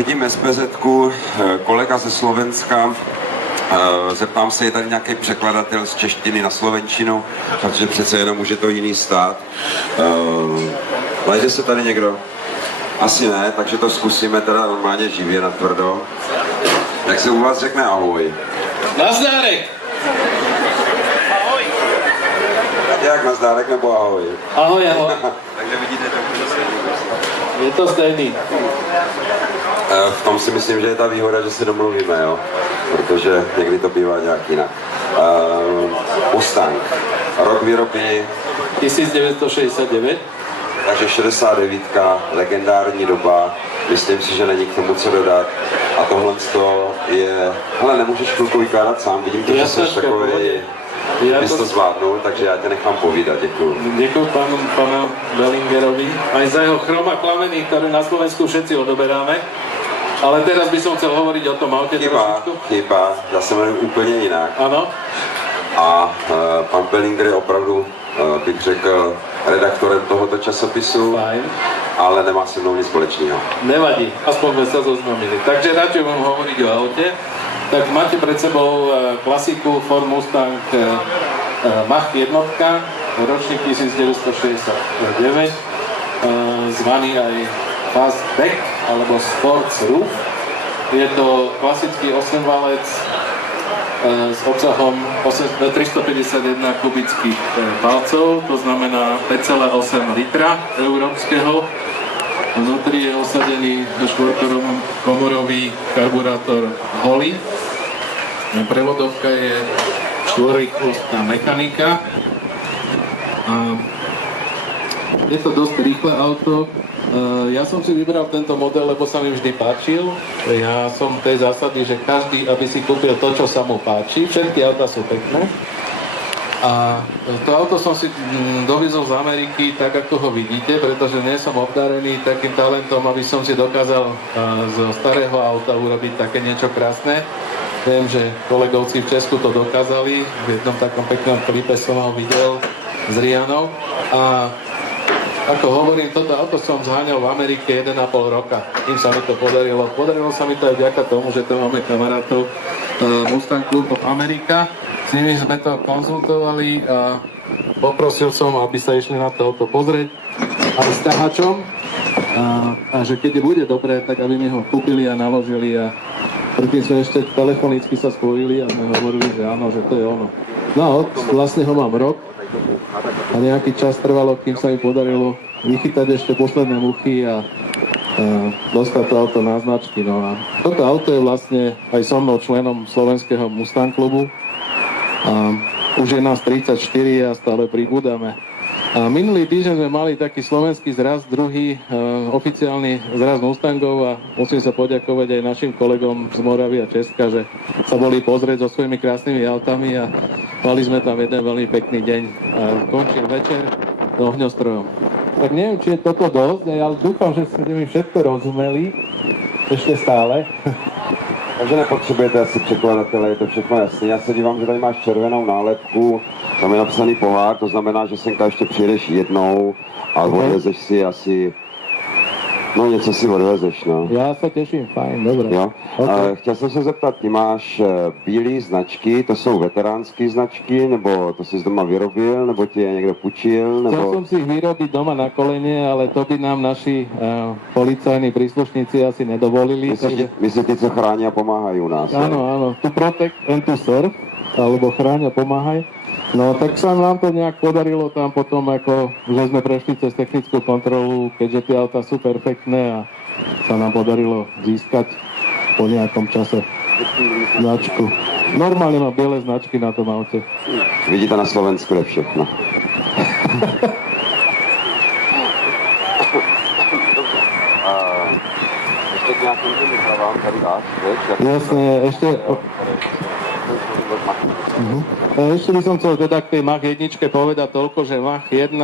vidím SPZ-ku, kolega ze Slovenska. Zeptám se, je tady nějaký překladatel z češtiny na slovenčinu, protože přece jenom už je to jiný stát. Najde se tady někdo? Asi ne, takže to zkusíme teda normálně živě, natvrdo. Jak se u vás řekne ahoj? Nazdárek! Ahoj! Jak nazdárek nebo ahoj? Ahoj, ahoj. Takže vidíte, Je to stejný. V tom si myslím, že je ta výhoda, že se domluvíme, jo? Protože někdy to bývá nějak jinak. Mustang. Rok výroby 1969. Takže 69, legendární doba, myslím si, že není k tomu co dodat. A tohle je... Hele, nemůžeš chvilku vykládat sám, vidím to, že jsi takový... Bys to zvládnul, takže já tě nechám povídat, děkuju. Děkuju pánu Bellingerovi aj za jeho chroma plameny, ktoré na Slovensku všetci odoberáme. Ale teraz by som chcel hovoriť o tom aute trošičku. Chyba, já se jmenuji úplně jinak. Áno. A pan Bellinger je opravdu, bych řekl, redaktorem tohoto časopisu, Fajn. ale nemá se mnou nic společného. Nevadí, aspoň sme sa zoznámili. Takže radšej budem hovoriť o aute. Tak máte pred sebou klasiku Ford Mustang Mach 1, ročník 1969, zvaný aj Fastback alebo Sports Roof. Je to klasický 8-valec s obsahom 351 kubických palcov, to znamená 5,8 litra európskeho. Vnútri je osadený štvorkomorový karburátor Holley. Prevodovka je štvorrýchlostná mechanika. Je to dosť rýchle auto. Ja som si vybral tento model, lebo sa mi vždy páčil. Ja som tej zásady, že každý, aby si kúpil to, čo sa mu páči. Všetky auta sú pekné. A to auto som si doviezol z Ameriky, tak ako ho vidíte, pretože nie som obdarený takým talentom, aby som si dokázal zo starého auta urobiť také niečo krásne. Viem, že kolegovci v Česku to dokázali, v jednom takom peknom klipe som ho videl s Rianou. A ako hovorím, toto auto som zháňal v Amerike 1,5 roka, kým sa mi to podarilo. Podarilo sa mi to aj vďaka tomu, že to máme kamarátov Mustang Club of America. S nimi sme to konzultovali a poprosil som, aby sa išli na to auto pozrieť aj s ťahačom a že keď bude dobré, tak aby mi ho kúpili a naložili a predtým sme ešte telefonicky sa spojili a sme hovorili, že áno, že to je ono. No a vlastne ho mám rok a nejaký čas trvalo, kým sa mi podarilo vychytať ešte posledné muchy a dostať to auto na značky. No a toto auto je vlastne aj so mnou členom slovenského Mustang klubu. A už je nás 34 a stále pribúdame. A minulý týždeň sme mali taký slovenský zraz, druhý oficiálny zraz Mustangov a musím sa poďakovať aj našim kolegom z Moravy a Česka, že sa boli pozrieť so svojimi krásnymi autami a mali sme tam jeden veľmi pekný deň. A končil večer s ohňostrojom. Tak neviem, či je toto dosť, ale dúfam, že ste mi všetko rozumeli. Ešte stále. Takže nepotřebujete asi překladatele, je to všechno jasné. Já se dívám, že tady máš červenou nálepku, tam je napsaný pohár, to znamená, že semka ještě přijedeš jednou a odvezeš si asi... No něco si odvezeš, no. Já se těším, fajn, dobré. Jo? Okay. Chtěl jsem se zeptat, ty máš bílé značky, to jsou veteránské značky, nebo to jsi doma vyrobil, nebo ti je někdo půjčil, nebo... Chcel som si ich vyrobiť doma na kolene, ale to by nám naši policajní príslušníci asi nedovolili. Myslíte, tí, co chrání a pomáhají u nás? Áno, áno, to protect and to serve, alebo chráň a pomáhaj. No tak sa nám to nejak podarilo tam potom, ako že sme prešli cez technickú kontrolu, keďže tie auta sú perfektné a sa nám podarilo získať po nejakom čase značku. Normálne má biele značky na tom aute. Vidíte, na Slovensku je všechno. Ešte k nejakým tým úpravám tady dáš, vieš? Jasne, ešte... Ešte by som chcel teda k tej Mach 1 povedať toľko, že Mach 1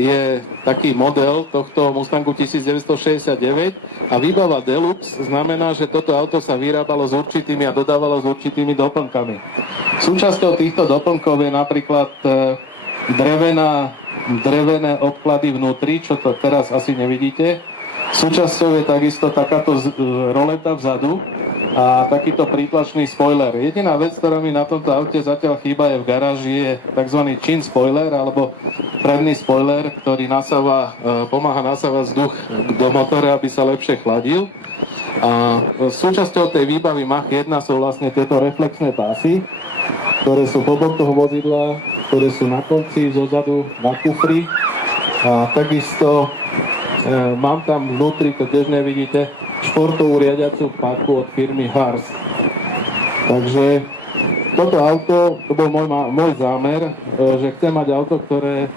je taký model tohto Mustangu 1969 a výbava Deluxe znamená, že toto auto sa vyrábalo s určitými a dodávalo s určitými doplnkami. Súčasťou týchto doplnkov je napríklad drevené obklady vnútri, čo to teraz asi nevidíte, Súčasťou je takisto takáto roleta vzadu a takýto prítlačný spoiler. Jediná vec, ktorá mi na tomto aute zatiaľ chýba je v garáži, je tzv. Chin spoiler alebo predný spoiler, ktorý pomáha nasávať vzduch do motora, aby sa lepšie chladil. A súčasťou tej výbavy Mach 1 sú vlastne tieto reflexné pásy, ktoré sú po bokoch vozidla, ktoré sú na konci, zozadu, na kufri. A takisto mám tam vnútri, to tiež nevidíte, športovú riadiacu páku od firmy Hars. Takže toto auto, to bol môj zámer, že chcem mať auto, ktoré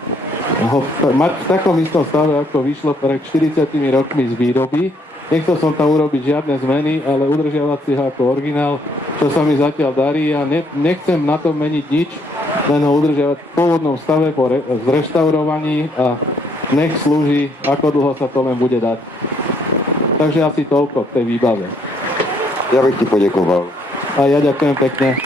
mať v takom istom stave, ako vyšlo pred 40 rokmi z výroby. Nechcel som tam urobiť žiadne zmeny, ale udržiavať si ho ako originál, čo sa mi zatiaľ darí a nechcem na tom meniť nič, len ho udržiavať v pôvodnom stave po zreštaurovaní a nech slúži, ako dlho sa to len bude dať. Takže asi toľko k tej výbave. Ja bych ti poděkoval. A ja ďakujem pekne.